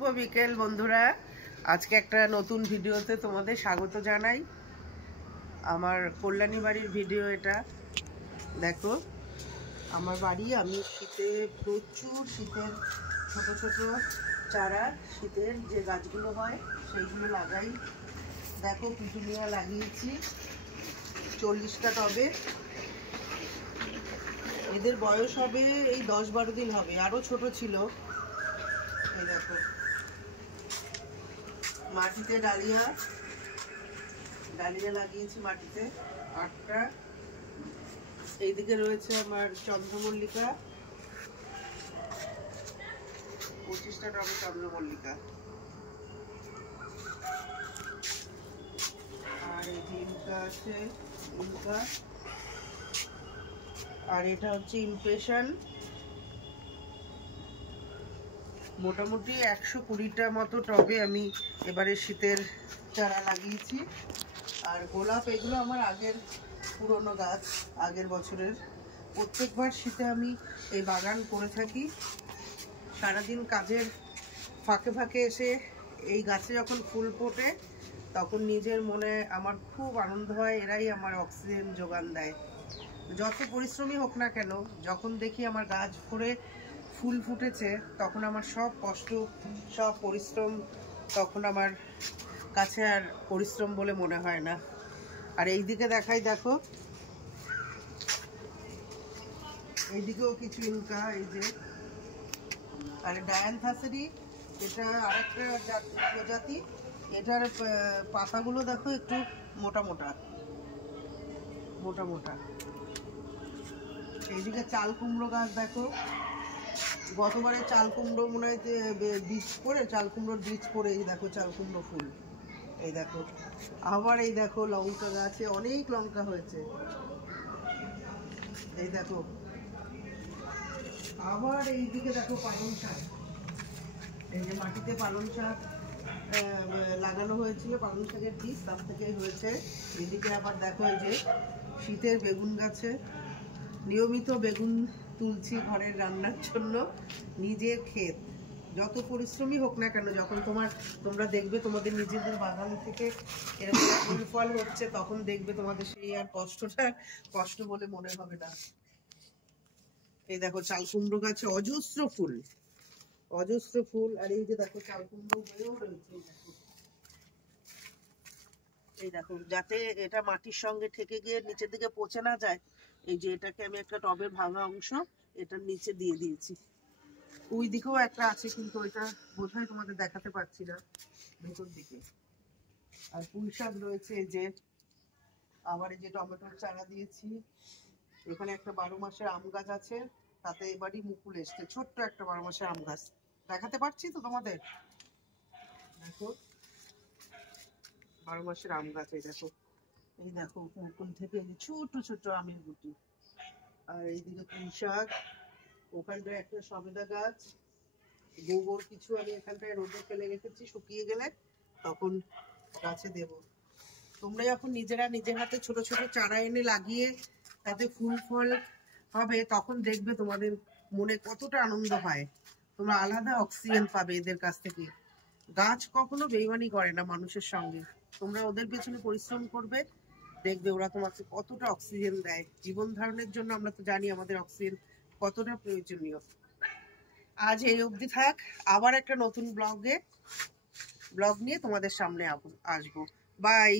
শুভ বিকেল বন্ধুরা, আজকে একটা নতুন ভিডিওতে তোমাদের স্বাগত জানাই। আমার কল্যাণী বাড়ির ভিডিও এটা। দেখো আমার বাড়ি, আমি শীতে প্রচুর শীতের ছোট ছোট চারা, শীতের যে গাছগুলো হয় সেইগুলো লাগাই। দেখো পিটুনিয়া লাগিয়েছি 40টা টবে। এদের বয়স হবে এই 10-12 দিন হবে, আরো ছোট ছিল। এই দেখো মাটিতে ডালিয়া লাগিয়েছি মাটিতে 8টা। এইদিকে রয়েছে আমার চন্দ্রমল্লিকা, 25টা টবে চন্দ্রমল্লিকা। আর এই যে ইনকা আছে, ইনকা। আর এটা হচ্ছে ইমপ্রেশন। মোটামুটি 120টা মতো টবে আমি এবারে শীতের চারা লাগিয়েছি। আর গোলাপ, এগুলো আমার আগের পুরনো গাছ, আগের বছরের। প্রত্যেকবার শীতে আমি এই বাগান করে থাকি। সারাদিন কাজের ফাঁকে ফাঁকে এসে এই গাছে যখন ফুল ফোটে তখন নিজের মনে আমার খুব আনন্দ হয়। এরাই আমার অক্সিজেন যোগান দেয়। যত পরিশ্রমী হোক না কেন, যখন দেখি আমার গাছ ভরে ফুল ফুটেছে তখন আমার সব কষ্ট, সব পরিশ্রম তখন আমার কাছে আর পরিশ্রম বলে মনে হয় না। আর এই দিকে দেখাই, দেখো এইদিকেও কিছু ইনকা, এই যে। আর ডায়ান্থাসেরই এটা আরেকটা প্রজাতি। এটার পাতাগুলো দেখো একটু মোটা মোটা মোটা মোটা। এইদিকে চাল কুমড়ো গাছ দেখো, গতবারে চাল কুমড়ো মনে হয় বীজ পড়ে, চাল কুমড়োর বীজ পড়ে এই দেখো চাল কুমড়ো ফুল। এই দেখো আবার এই দেখো লঙ্কা গাছে অনেক লঙ্কা হয়েছে। এই দেখো আবার এইদিকে দেখো পালং শাক। এই যে মাটিতে পালং শাক লাগানো হয়েছিল, পালং শাকের বীজ, তার থেকে হয়েছে। এদিকে আবার দেখো এই যে শীতের বেগুন গাছে নিয়মিত বেগুন তুলছি ঘরের রান্নার জন্য। নিজের ক্ষেত, যত পরিশ্রমী হোক না কেন, যখন তোমরা দেখবে তোমাদের নিজেদের বাগান থেকে এরকম ফুল ফল হচ্ছে, তখন দেখবে তোমাদের সেই আর কষ্টটা কষ্ট বলে মনে হবে না। এই দেখো চাল কুমড়ো গাছে অজস্র ফুল, অজস্র ফুল। আর এই যে দেখো চাল কুমড়ো হয়েও রয়েছে। এই দেখো যাতে এটা মাটির সঙ্গে ঠেকে গিয়ে নিচের দিকে পচে না যায়, এই যে এটাকে আমি একটা টবের ভাঙা অংশ এটার নিচে দিয়ে দিয়েছি। ওই দিকেও একটা আছে, কিন্তু ওইটা বোধহয় তোমাদের দেখাতে পারছি না ভেতর দিকে। আর পুঁই শাক রয়েছে, এই যে। আবার এই যে টমেটোর চারা দিয়েছি। এখানে একটা 12 মাসের আম গাছ আছে, তাতে এবারই মুকুল এসছে, ছোট্ট একটা 12 মাসের আম গাছ। দেখাতে পারছি তো তোমাদের, দেখো 12 মাসের আম গাছ। এই দেখো, এই দেখো মুকুল থেকে ছোট ছোট আমের গুটি। আর এইদিকে পুঁই শাক, ওখানটায় একটা সবেদা গাছ। গোবর কিছু আমি এখানটায় রোদে ফেলে রেখেছি, শুকিয়ে গেলে তখন গাছে দেব। তোমরা যখন নিজেরা নিজের হাতে ছোট ছোট চারা এনে লাগিয়ে তাতে ফুল ফল হবে, তখন দেখবে তোমাদের মনে কতটা আনন্দ হয়। তোমরা আলাদা অক্সিজেন পাবে এদের কাছ থেকে। গাছ কখনো বেইমানি করে না মানুষের সঙ্গে। তোমরা ওদের পেছনে পরিশ্রম করবে, দেখবে ওরা তোমাকে কতটা অক্সিজেন দেয়। জীবন ধারণের জন্য আমরা তো জানি আমাদের অক্সিজেন কতটা প্রয়োজনীয়। আজ এই অবধি থাক, আবার একটা নতুন ব্লগ নিয়ে তোমাদের সামনে আসবো। বাই।